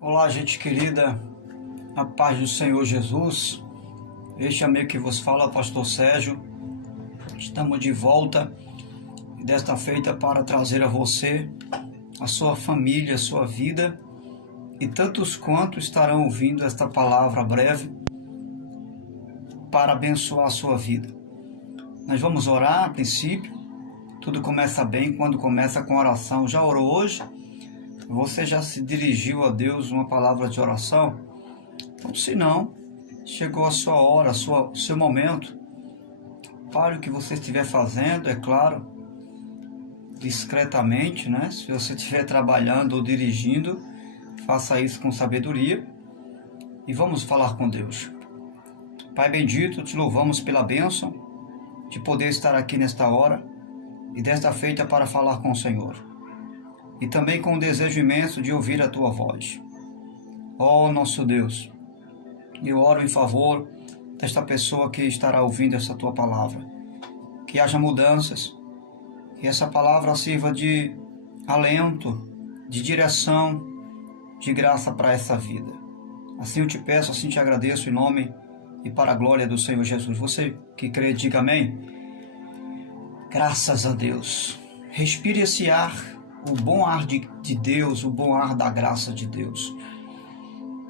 Olá, gente querida, a paz do Senhor Jesus. Este amigo que vos fala, Pastor Sérgio. Estamos de volta, desta feita, para trazer a você, a sua família, a sua vida e tantos quantos estarão ouvindo esta palavra breve para abençoar a sua vida. Nós vamos orar a princípio. Tudo começa bem quando começa com oração. Já orou hoje? Você já se dirigiu a Deus uma palavra de oração? Então, se não, chegou a sua hora, o seu momento. Pare o que você estiver fazendo, é claro, discretamente, né? Se você estiver trabalhando ou dirigindo, faça isso com sabedoria e vamos falar com Deus. Pai bendito, te louvamos pela bênção de poder estar aqui nesta hora e desta feita para falar com o Senhor. E também com um desejo imenso de ouvir a Tua voz. Ó nosso Deus, eu oro em favor desta pessoa que estará ouvindo essa Tua palavra. Que haja mudanças, que essa palavra sirva de alento, de direção, de graça para essa vida. Assim eu te peço, assim te agradeço em nome e para a glória do Senhor Jesus. Você que crê, diga amém. Graças a Deus. Respire esse ar, o bom ar de Deus, o bom ar da graça de Deus.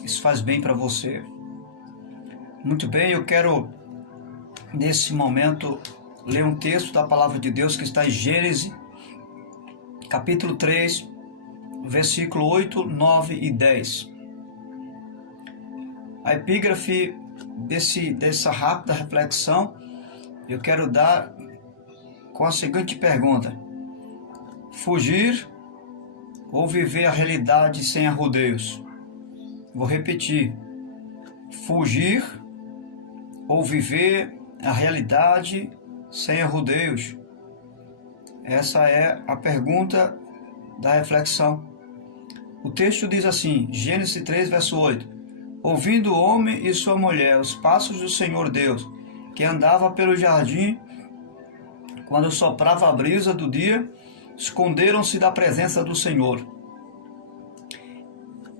Isso faz bem para você. Muito bem, eu quero, nesse momento, ler um texto da palavra de Deus que está em Gênesis, capítulo 3, versículo 8, 9 e 10. A epígrafe dessa rápida reflexão, eu quero dar com a seguinte pergunta: fugir ou viver a realidade sem arrodeios? Vou repetir. Fugir ou viver a realidade sem arrodeios? Essa é a pergunta da reflexão. O texto diz assim, Gênesis 3, verso 8. Ouvindo o homem e sua mulher os passos do Senhor Deus, que andava pelo jardim, quando soprava a brisa do dia, esconderam-se da presença do Senhor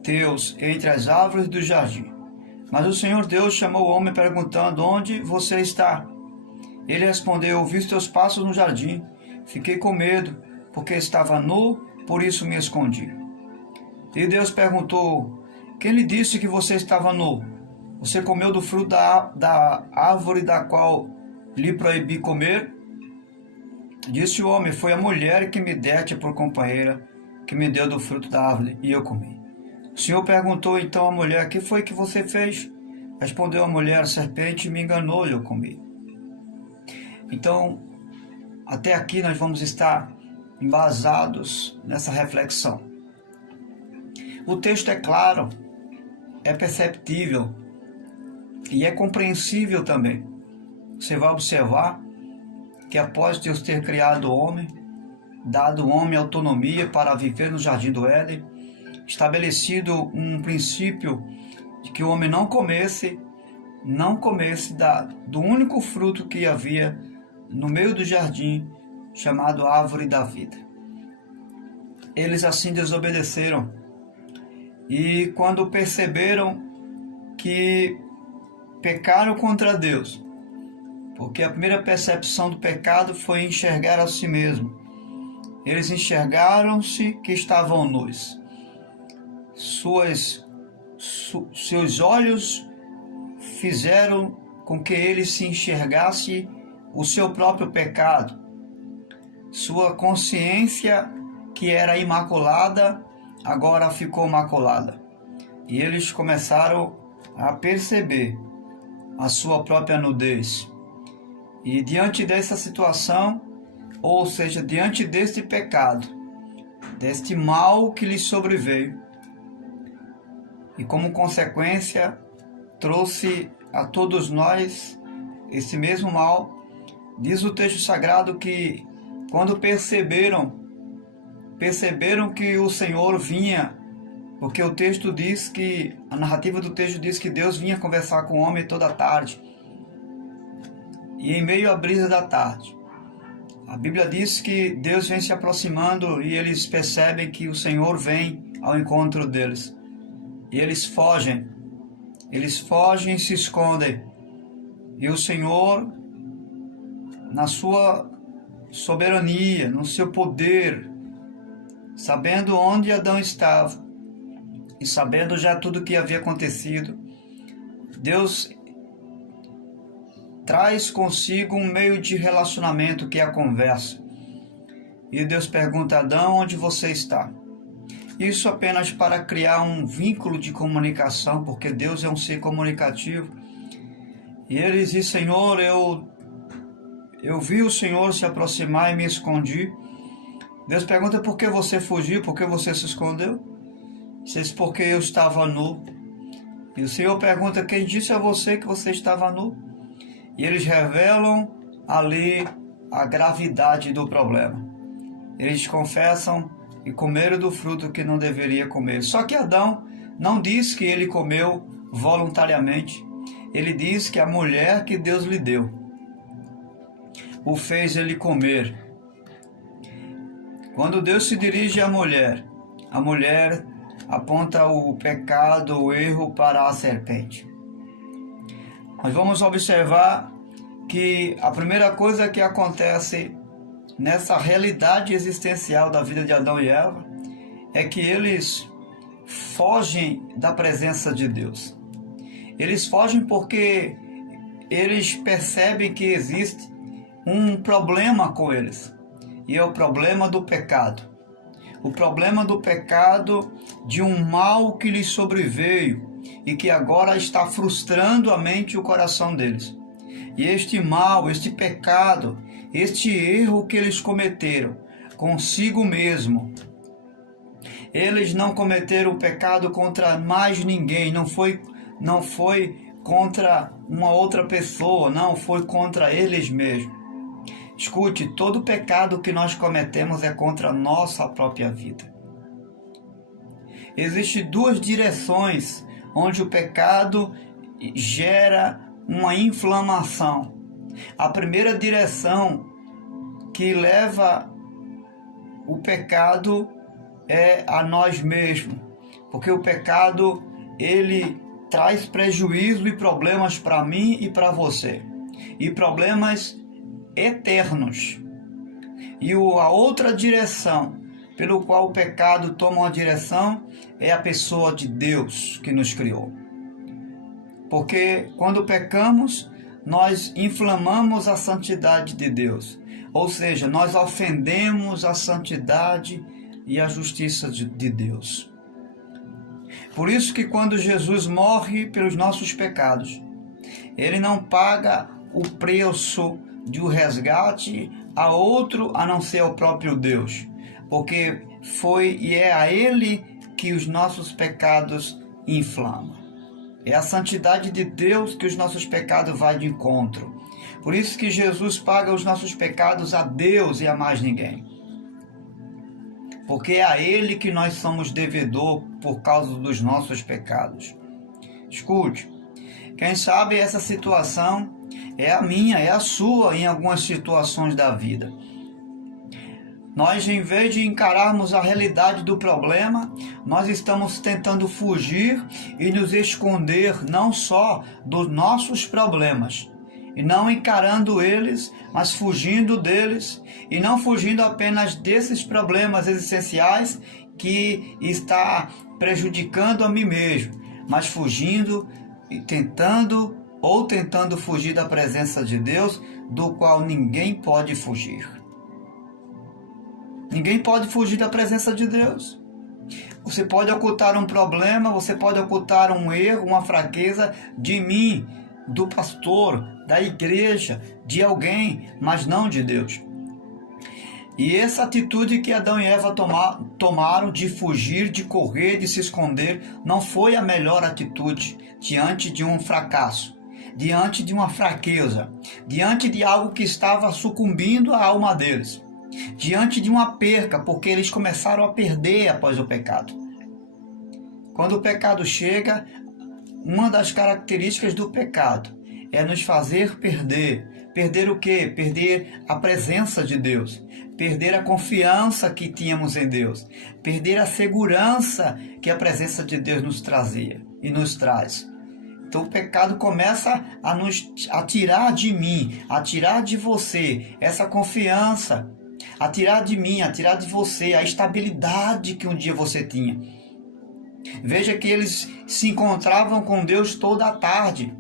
Deus entre as árvores do jardim. Mas o Senhor Deus chamou o homem perguntando: onde você está? Ele respondeu: ouvi os teus passos no jardim, fiquei com medo, porque estava nu, por isso me escondi. E Deus perguntou: quem lhe disse que você estava nu? Você comeu do fruto da árvore da qual lhe proibi comer? Disse o homem: foi a mulher que me deste por companheira, que me deu do fruto da árvore, e eu comi. O Senhor perguntou então à mulher: que foi que você fez? Respondeu a mulher: a serpente me enganou e eu comi. Então, até aqui nós vamos estar embasados nessa reflexão. O texto é claro, é perceptível e é compreensível também. Você vai observar que após Deus ter criado o homem, dado ao homem autonomia para viver no jardim do Éden, estabelecido um princípio de que o homem não comesse do único fruto que havia no meio do jardim, chamado árvore da vida. Eles assim desobedeceram e quando perceberam que pecaram contra Deus, porque a primeira percepção do pecado foi enxergar a si mesmo. Eles enxergaram-se que estavam nus. Seus olhos fizeram com que eles se enxergasse o seu próprio pecado. Sua consciência, que era imaculada, agora ficou maculada. E eles começaram a perceber a sua própria nudez. E diante dessa situação, ou seja, diante deste pecado, deste mal que lhes sobreveio, e como consequência trouxe a todos nós esse mesmo mal, diz o texto sagrado que quando perceberam que o Senhor vinha, porque o texto diz que, a narrativa do texto diz que Deus vinha conversar com o homem toda a tarde, e em meio à brisa da tarde, a Bíblia diz que Deus vem se aproximando e eles percebem que o Senhor vem ao encontro deles. e eles fogem e se escondem. E o Senhor, na sua soberania, no seu poder, sabendo onde Adão estava e sabendo já tudo o que havia acontecido, Deus traz consigo um meio de relacionamento, que é a conversa. E Deus pergunta a Adão: onde você está? Isso apenas para criar um vínculo de comunicação, porque Deus é um ser comunicativo. E ele diz: Senhor, eu vi o Senhor se aproximar e me escondi. Deus pergunta: por que você fugiu? Por que você se escondeu? Ele diz: porque eu estava nu. E o Senhor pergunta: quem disse a você que você estava nu? E eles revelam ali a gravidade do problema. Eles confessam e comeram do fruto que não deveria comer. Só que Adão não diz que ele comeu voluntariamente. Ele diz que a mulher que Deus lhe deu o fez ele comer. Quando Deus se dirige à mulher, a mulher aponta o pecado, o erro para a serpente. Nós vamos observar que a primeira coisa que acontece nessa realidade existencial da vida de Adão e Eva é que eles fogem da presença de Deus. Eles fogem porque eles percebem que existe um problema com eles, e é o problema do pecado. O problema do pecado, de um mal que lhes sobreveio e que agora está frustrando a mente e o coração deles. E este mal, este pecado, este erro que eles cometeram consigo mesmo, eles não cometeram pecado contra mais ninguém, não foi contra uma outra pessoa, não, foi contra eles mesmos. Escute, todo pecado que nós cometemos é contra a nossa própria vida. Existem duas direções onde o pecado gera uma inflamação. A primeira direção que leva o pecado é a nós mesmos, porque o pecado ele traz prejuízo e problemas para mim e para você, e problemas eternos. E a outra direção pelo qual o pecado toma uma direção é a pessoa de Deus que nos criou. Porque quando pecamos, nós inflamamos a santidade de Deus, ou seja, nós ofendemos a santidade e a justiça de Deus. Por isso que quando Jesus morre pelos nossos pecados, ele não paga o preço de um resgate a outro a não ser ao próprio Deus, porque foi e é a ele que os nossos pecados inflamam. É a santidade de Deus que os nossos pecados vai de encontro. Por isso que Jesus paga os nossos pecados a Deus e a mais ninguém. Porque é a ele que nós somos devedor por causa dos nossos pecados. Escute, quem sabe essa situação é a minha, é a sua em algumas situações da vida. Nós, em vez de encararmos a realidade do problema, nós estamos tentando fugir e nos esconder não só dos nossos problemas, e não encarando eles, mas fugindo deles, e não fugindo apenas desses problemas existenciais que está prejudicando a mim mesmo, mas fugindo e tentando fugir da presença de Deus, do qual ninguém pode fugir. Ninguém pode fugir da presença de Deus. Você pode ocultar um problema, você pode ocultar um erro, uma fraqueza de mim, do pastor, da igreja, de alguém, mas não de Deus. E essa atitude que Adão e Eva tomaram de fugir, de correr, de se esconder, não foi a melhor atitude diante de um fracasso, diante de uma fraqueza, diante de algo que estava sucumbindo à alma deles, diante de uma perca, porque eles começaram a perder após o pecado. Quando o pecado chega, uma das características do pecado é nos fazer perder, Perder o quê? Perder a presença de Deus. Perder a confiança que tínhamos em Deus. Perder a segurança que a presença de Deus nos trazia e nos traz. Então o pecado começa a tirar de mim, a tirar de você essa confiança, a tirar de mim, a tirar de você a estabilidade que um dia você tinha. Veja que eles se encontravam com Deus toda a tarde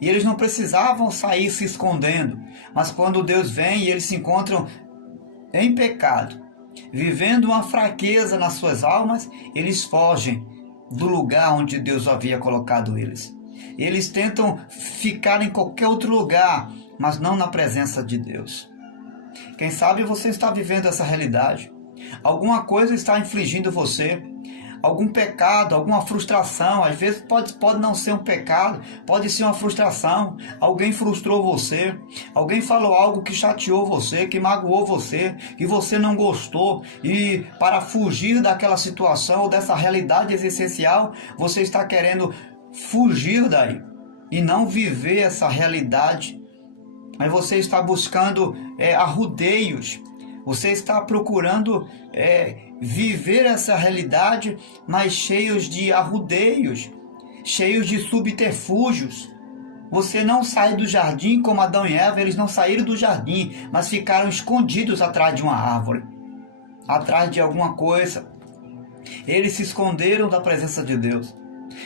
e eles não precisavam sair se escondendo, mas quando Deus vem e eles se encontram em pecado, vivendo uma fraqueza nas suas almas, eles fogem do lugar onde Deus havia colocado eles. Eles tentam ficar em qualquer outro lugar, mas não na presença de Deus. Quem sabe você está vivendo essa realidade. Alguma coisa está infligindo você. Algum pecado, alguma frustração. Às vezes pode não ser um pecado, pode ser uma frustração. Alguém frustrou você. Alguém falou algo que chateou você, que magoou você, que você não gostou. E para fugir daquela situação ou dessa realidade existencial, você está querendo fugir daí e não viver essa realidade. Mas você está buscando arrudeios. Você está procurando viver essa realidade, mas cheios de arrudeios, cheios de subterfúgios. Você não sai do jardim como Adão e Eva. Eles não saíram do jardim, mas ficaram escondidos atrás de uma árvore, atrás de alguma coisa. Eles se esconderam da presença de Deus.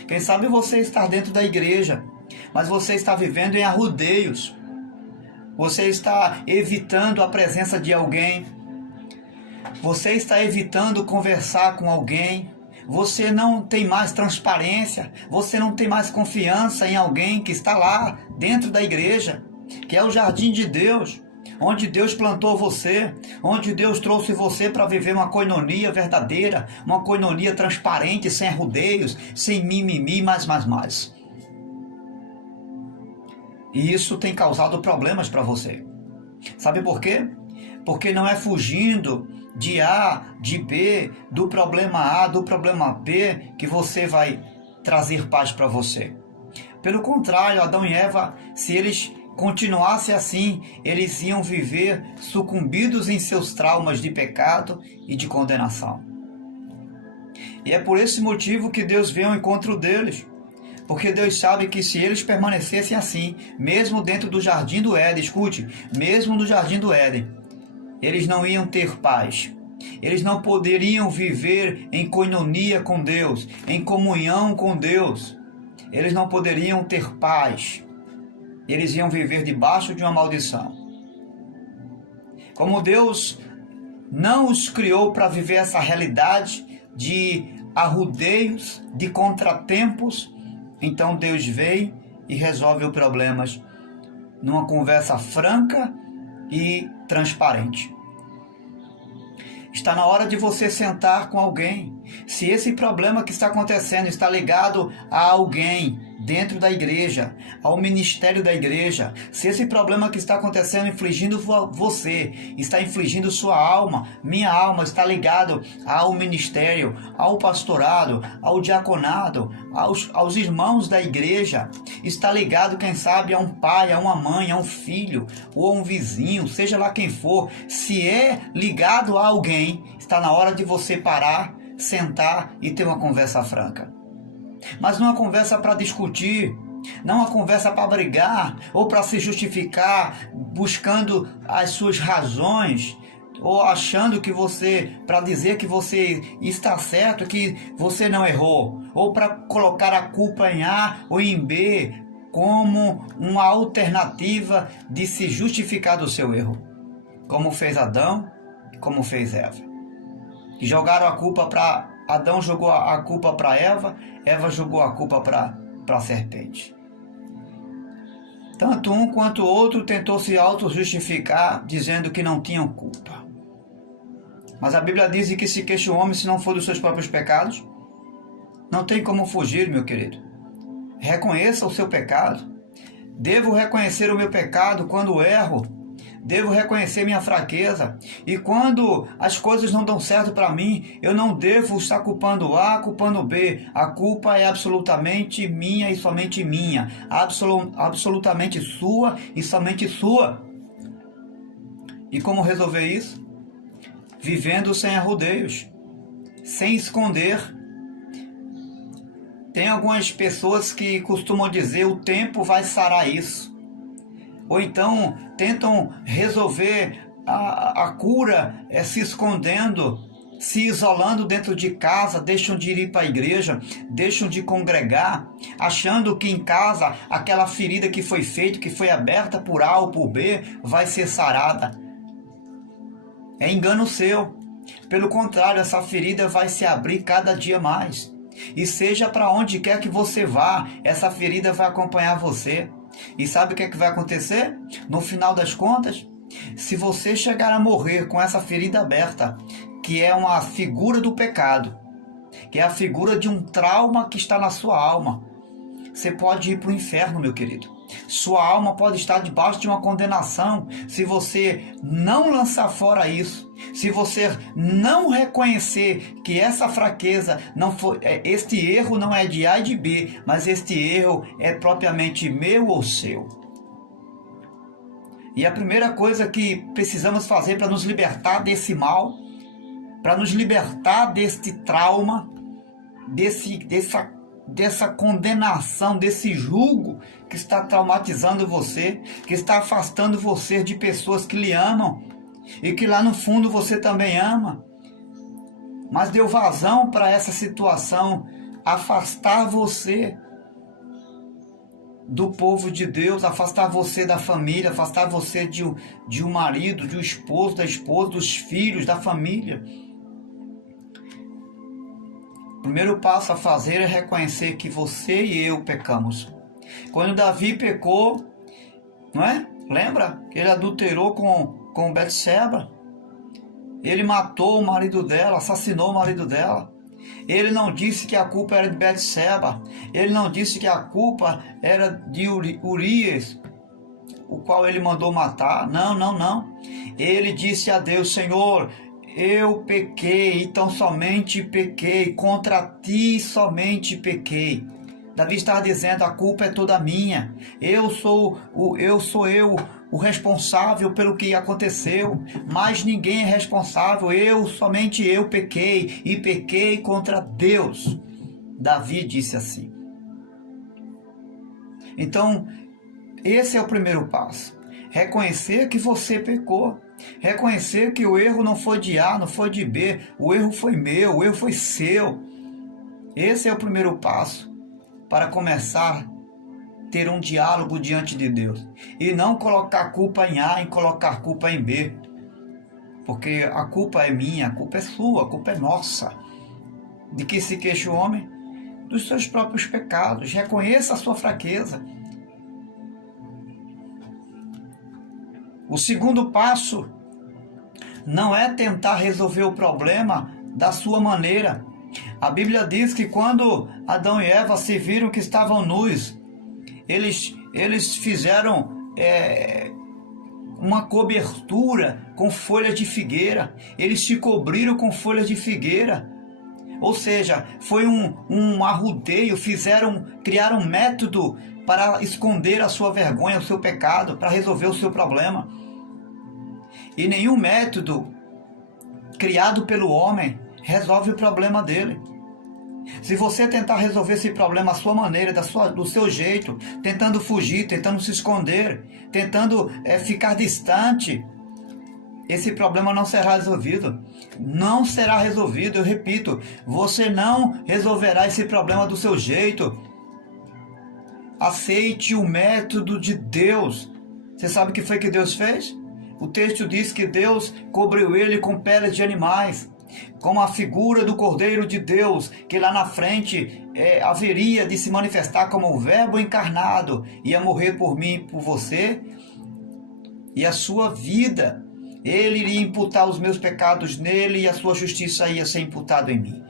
Quem sabe você está dentro da igreja, mas você está vivendo em arrudeios. Você está evitando a presença de alguém. Você está evitando conversar com alguém. Você não tem mais transparência. Você não tem mais confiança em alguém que está lá dentro da igreja, que é o jardim de Deus, onde Deus plantou você, onde Deus trouxe você para viver uma coinonia verdadeira, uma coinonia transparente, sem arrudeios, sem mimimi, mais. E isso tem causado problemas para você. Sabe por quê? Porque não é fugindo de A, de B, do problema A, do problema B, que você vai trazer paz para você. Pelo contrário, Adão e Eva, se eles continuassem assim, eles iam viver sucumbidos em seus traumas de pecado e de condenação. E é por esse motivo que Deus veio ao encontro deles. Porque Deus sabe que se eles permanecessem assim, mesmo dentro do jardim do Éden, escute, mesmo no jardim do Éden, eles não iam ter paz. Eles não poderiam viver em coinonia com Deus, em comunhão com Deus. Eles não poderiam ter paz. Eles iam viver debaixo de uma maldição. Como Deus não os criou para viver essa realidade de arrudeios, de contratempos, então Deus vem e resolve os problemas numa conversa franca e transparente. Está na hora de você sentar com alguém. Se esse problema que está acontecendo está ligado a alguém dentro da igreja, ao ministério da igreja, se esse problema que está acontecendo infligindo você, está infligindo sua alma, minha alma, está ligado ao ministério, ao pastorado, ao diaconado, aos irmãos da igreja, está ligado, quem sabe, a um pai, a uma mãe, a um filho, ou a um vizinho, seja lá quem for, se é ligado a alguém, está na hora de você parar, sentar e ter uma conversa franca. Mas não uma conversa para discutir, não uma conversa para brigar ou para se justificar, buscando as suas razões ou achando que você, para dizer que você está certo, que você não errou, ou para colocar a culpa em A ou em B como uma alternativa de se justificar do seu erro, como fez Adão, como fez Eva. E jogaram a culpa para Adão, jogou a culpa para Eva, Eva jogou a culpa para a serpente. Tanto um quanto o outro tentou se auto-justificar, dizendo que não tinham culpa. Mas a Bíblia diz que se queixa o homem se não for dos seus próprios pecados. Não tem como fugir, meu querido. Reconheça o seu pecado. Devo reconhecer o meu pecado quando erro. devo reconhecer minha fraqueza. E quando as coisas não dão certo para mim, eu não devo estar culpando A, culpando B. A culpa é absolutamente minha e somente minha. Absolutamente sua e somente sua. E como resolver isso? Vivendo sem arrodeios, sem esconder. Tem algumas pessoas que costumam dizer: o tempo vai sarar isso. Ou então tentam resolver a cura se escondendo, se isolando dentro de casa, deixam de ir para a igreja, deixam de congregar, achando que em casa aquela ferida que foi feita, que foi aberta por A ou por B, vai ser sarada. É engano seu. Pelo contrário, essa ferida vai se abrir cada dia mais. E seja para onde quer que você vá, essa ferida vai acompanhar você. E sabe o que é que vai acontecer? No final das contas, se você chegar a morrer com essa ferida aberta, que é uma figura do pecado, que é a figura de um trauma que está na sua alma, você pode ir para o inferno, meu querido. Sua alma pode estar debaixo de uma condenação se você não lançar fora isso. Se você não reconhecer que essa fraqueza não foi, este erro não é de A e de B, mas este erro é propriamente meu ou seu. E a primeira coisa que precisamos fazer para nos libertar desse mal, para nos libertar deste trauma, dessa condenação, desse jugo que está traumatizando você, que está afastando você de pessoas que lhe amam e que lá no fundo você também ama, mas deu vazão para essa situação afastar você do povo de Deus, afastar você da família, afastar você de um marido, de um esposo, da esposa, dos filhos, da família. O primeiro passo a fazer é reconhecer que você e eu pecamos. Quando Davi pecou, não é? Lembra que ele adulterou com Betseba? Ele matou o marido dela, assassinou o marido dela. Ele não disse que a culpa era de Betseba. Ele não disse que a culpa era de Urias, o qual ele mandou matar. Não. Ele disse a Deus: Senhor, eu pequei, então somente pequei, contra ti somente pequei. Davi está dizendo: a culpa é toda minha. Eu sou o responsável pelo que aconteceu, mas ninguém é responsável. Somente eu pequei e pequei contra Deus. Davi disse assim. Então, esse é o primeiro passo. Reconhecer que você pecou. Reconhecer que o erro não foi de A, não foi de B. O erro foi meu, o erro foi seu. Esse é o primeiro passo para começar a ter um diálogo diante de Deus. E não colocar culpa em A e colocar culpa em B. Porque a culpa é minha, a culpa é sua, a culpa é nossa. De que se queixa o homem? Dos seus próprios pecados. Reconheça a sua fraqueza. O segundo passo não é tentar resolver o problema da sua maneira. A Bíblia diz que quando Adão e Eva se viram que estavam nus, eles fizeram uma cobertura com folhas de figueira. Eles se cobriram com folhas de figueira. Ou seja, foi um arrudeio, criaram um método para esconder a sua vergonha, o seu pecado, para resolver o seu problema. E nenhum método criado pelo homem resolve o problema dele. Se você tentar resolver esse problema à sua maneira, do seu jeito, tentando fugir, tentando se esconder, tentando ficar distante, esse problema não será resolvido. Não será resolvido, eu repito, você não resolverá esse problema do seu jeito. Aceite o método de Deus. Você sabe o que foi que Deus fez? O texto diz que Deus cobriu ele com peles de animais, como a figura do Cordeiro de Deus, que lá na frente haveria de se manifestar como o Verbo encarnado, ia morrer por mim e por você, e a sua vida, ele iria imputar os meus pecados nele, e a sua justiça ia ser imputada em mim.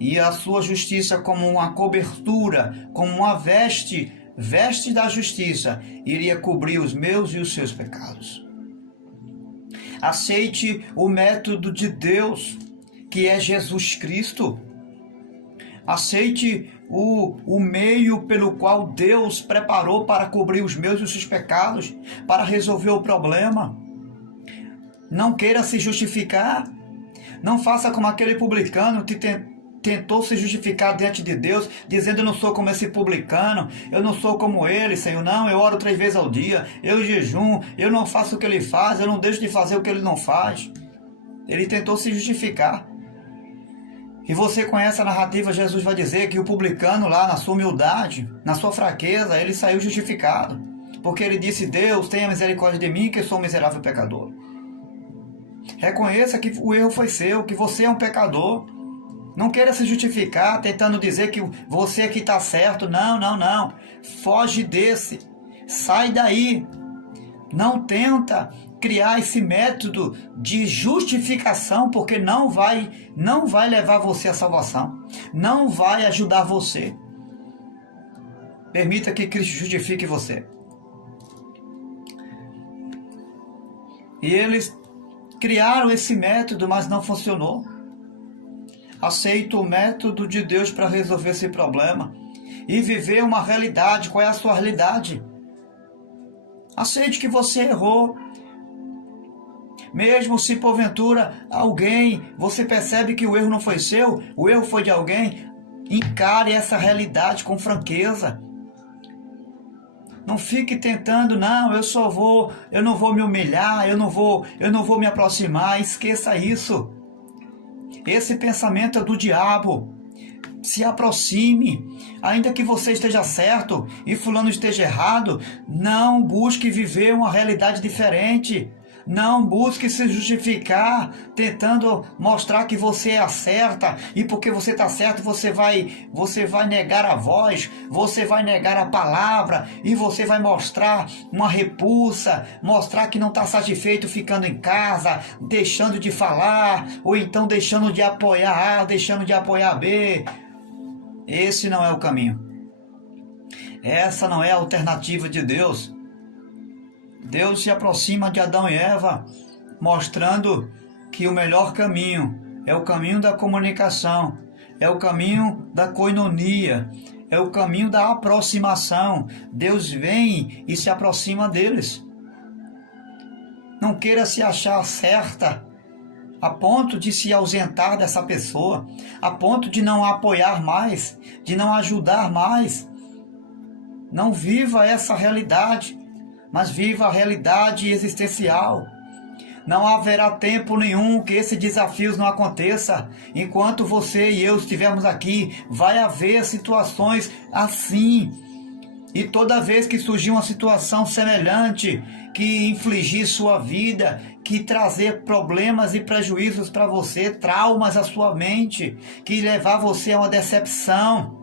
E a sua justiça como uma cobertura, como uma veste veste da justiça, iria cobrir os meus e os seus pecados. Aceite o método de Deus, que é Jesus Cristo. Aceite o meio pelo qual Deus preparou para cobrir os meus e os seus pecados, para resolver o problema. Não queira se justificar. Não faça como aquele publicano que tentou se justificar diante de Deus, dizendo: eu não sou como esse publicano, eu não sou como ele, Senhor. Não, eu oro 3 vezes ao dia, eu jejum, eu não faço o que ele faz, eu não deixo de fazer o que ele não faz. Ele tentou se justificar. E você conhece a narrativa, Jesus vai dizer que o publicano lá, na sua humildade, na sua fraqueza, ele saiu justificado. Porque ele disse: Deus, tenha misericórdia de mim, que sou um miserável pecador. Reconheça que o erro foi seu, que você é um pecador. Não queira se justificar tentando dizer que você é que está certo. Não, não, não. Foge desse. Sai daí. Não tenta criar esse método de justificação, porque não vai levar você à salvação. Não vai ajudar você. Permita que Cristo justifique você. E eles criaram esse método, mas não funcionou. Aceita o método de Deus para resolver esse problema e viver uma realidade. Qual é a sua realidade? Aceite que você errou. Mesmo se porventura você percebe que o erro não foi seu, o erro foi de alguém, encare essa realidade com franqueza. Não fique tentando: não, eu não vou me humilhar, eu não vou me aproximar. Esqueça isso. Esse pensamento é do diabo. Se aproxime, ainda que você esteja certo e fulano esteja errado. Não busque viver uma realidade diferente. Não busque se justificar, tentando mostrar que você é a certa, e porque você está certo, você vai negar a voz, você vai negar a palavra, e você vai mostrar uma repulsa, mostrar que não está satisfeito ficando em casa, deixando de falar, ou então deixando de apoiar A, deixando de apoiar B. Esse não é o caminho. Essa não é a alternativa de Deus. Deus se aproxima de Adão e Eva, mostrando que o melhor caminho é o caminho da comunicação, é o caminho da coinonia, é o caminho da aproximação. Deus vem e se aproxima deles. Não queira se achar certa a ponto de se ausentar dessa pessoa, a ponto de não apoiar mais, de não ajudar mais. Não viva essa realidade, mas viva a realidade existencial. Não haverá tempo nenhum que esses desafios não aconteçam. Enquanto você e eu estivermos aqui, vai haver situações assim. E toda vez que surgir uma situação semelhante, que infligir sua vida, que trazer problemas e prejuízos para você, traumas à sua mente, que levar você a uma decepção,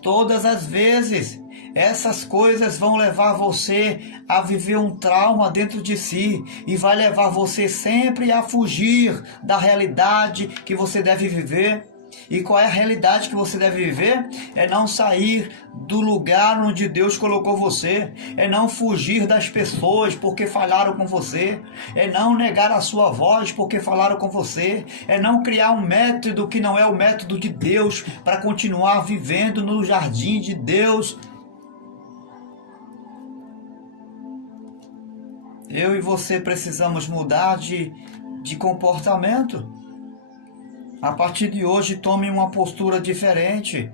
todas as vezes, essas coisas vão levar você a viver um trauma dentro de si e vai levar você sempre a fugir da realidade que você deve viver. E qual é a realidade que você deve viver? É não sair do lugar onde Deus colocou você, é não fugir das pessoas porque falaram com você, é não negar a sua voz porque falaram com você, é não criar um método que não é o método de Deus para continuar vivendo no jardim de Deus. Eu e você precisamos mudar de comportamento. A partir de hoje, tome uma postura diferente.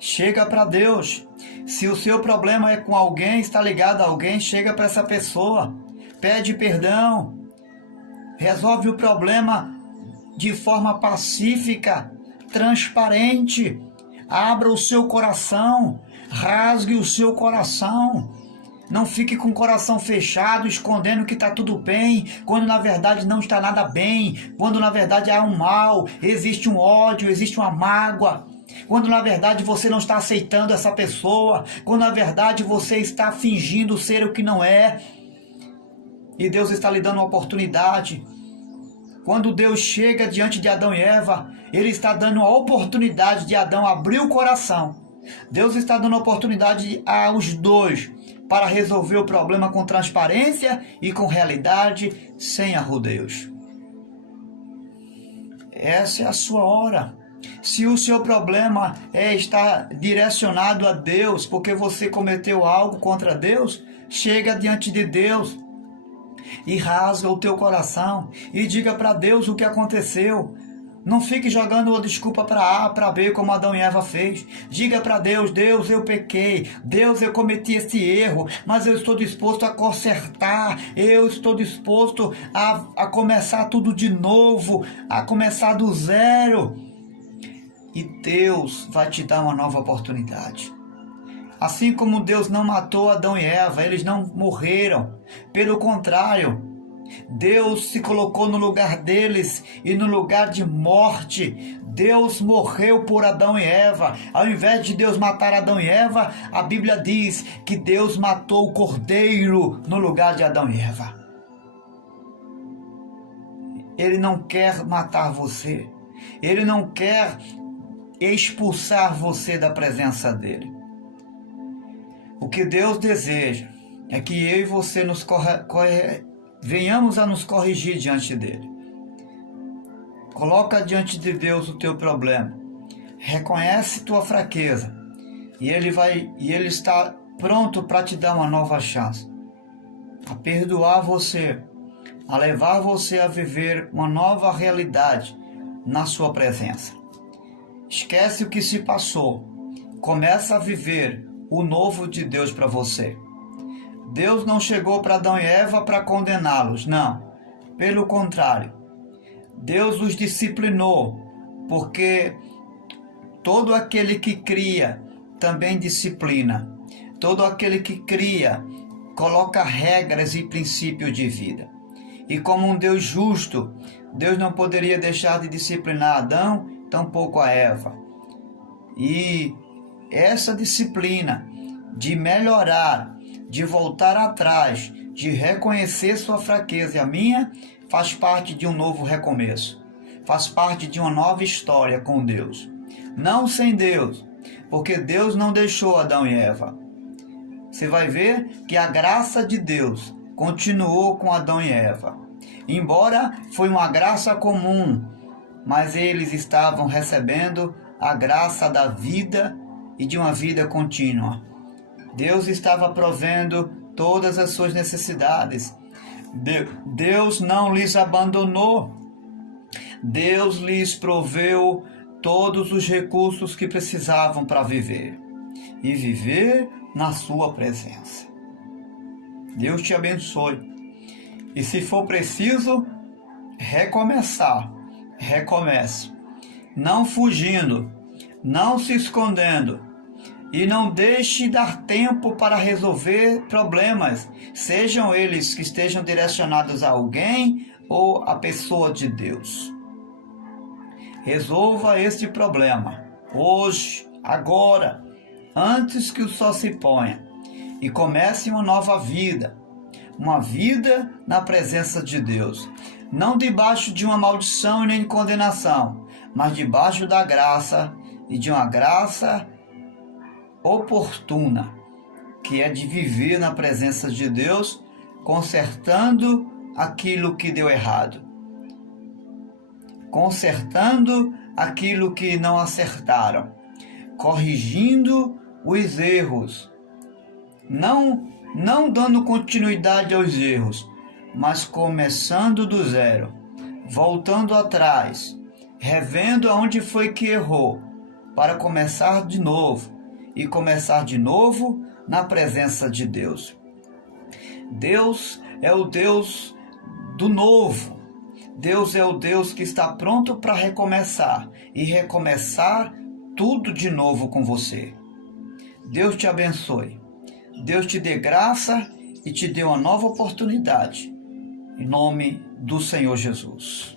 Chega para Deus. Se o seu problema é com alguém, está ligado a alguém, chega para essa pessoa. Pede perdão. Resolve o problema de forma pacífica, transparente. Abra o seu coração. Rasgue o seu coração. Não fique com o coração fechado, escondendo que está tudo bem, quando na verdade não está nada bem, quando na verdade há um mal, existe um ódio, existe uma mágoa, quando na verdade você não está aceitando essa pessoa, quando na verdade você está fingindo ser o que não é, e Deus está lhe dando uma oportunidade. Quando Deus chega diante de Adão e Eva, Ele está dando a oportunidade de Adão abrir o coração Deus está dando oportunidade aos dois para resolver o problema com transparência e com realidade, sem arrodeios. Essa é a sua hora. Se o seu problema está direcionado a Deus, porque você cometeu algo contra Deus, chega diante de Deus e rasga o teu coração e diga para Deus o que aconteceu. Não fique jogando uma desculpa para A, para B, como Adão e Eva fez. Diga para Deus: Deus, eu pequei. Deus, eu cometi esse erro, mas eu estou disposto a consertar. Eu estou disposto a começar tudo de novo, a começar do zero. E Deus vai te dar uma nova oportunidade. Assim como Deus não matou Adão e Eva, eles não morreram. Pelo contrário, Deus se colocou no lugar deles e no lugar de morte. Deus morreu por Adão e Eva. Ao invés de Deus matar Adão e Eva, a Bíblia diz que Deus matou o cordeiro no lugar de Adão e Eva. Ele não quer matar você. Ele não quer expulsar você da presença dele. O que Deus deseja é que eu e você venhamos a nos corrigir diante dele. Coloca diante de Deus o teu problema. Reconhece tua fraqueza. E ele está pronto para te dar uma nova chance. A perdoar você. A levar você a viver uma nova realidade na sua presença. Esquece o que se passou. Começa a viver o novo de Deus para você. Deus não chegou para Adão e Eva para condená-los, não. Pelo contrário, Deus os disciplinou, porque todo aquele que cria também disciplina. Todo aquele que cria coloca regras e princípios de vida. E como um Deus justo, Deus não poderia deixar de disciplinar Adão, tampouco a Eva. E essa disciplina de melhorar, de voltar atrás, de reconhecer sua fraqueza e a minha, faz parte de um novo recomeço. Faz parte de uma nova história com Deus. Não sem Deus, porque Deus não deixou Adão e Eva. Você vai ver que a graça de Deus continuou com Adão e Eva. Embora foi uma graça comum, mas eles estavam recebendo a graça da vida e de uma vida contínua. Deus estava provendo todas as suas necessidades. Deus não lhes abandonou. Deus lhes proveu todos os recursos que precisavam para viver. E viver na sua presença. Deus te abençoe. E se for preciso recomeçar, recomece. Não fugindo, não se escondendo. E não deixe dar tempo para resolver problemas, sejam eles que estejam direcionados a alguém ou a pessoa de Deus. Resolva este problema hoje, agora, antes que o sol se ponha, e comece uma nova vida, uma vida na presença de Deus, não debaixo de uma maldição e nem de condenação, mas debaixo da graça e de uma graça oportuna, que é de viver na presença de Deus, consertando aquilo que deu errado, consertando aquilo que não acertaram, corrigindo os erros, não dando continuidade aos erros, mas começando do zero, voltando atrás, revendo aonde foi que errou, para começar de novo, e começar de novo na presença de Deus. Deus é o Deus do novo. Deus é o Deus que está pronto para recomeçar e recomeçar tudo de novo com você. Deus te abençoe. Deus te dê graça e te dê uma nova oportunidade. Em nome do Senhor Jesus.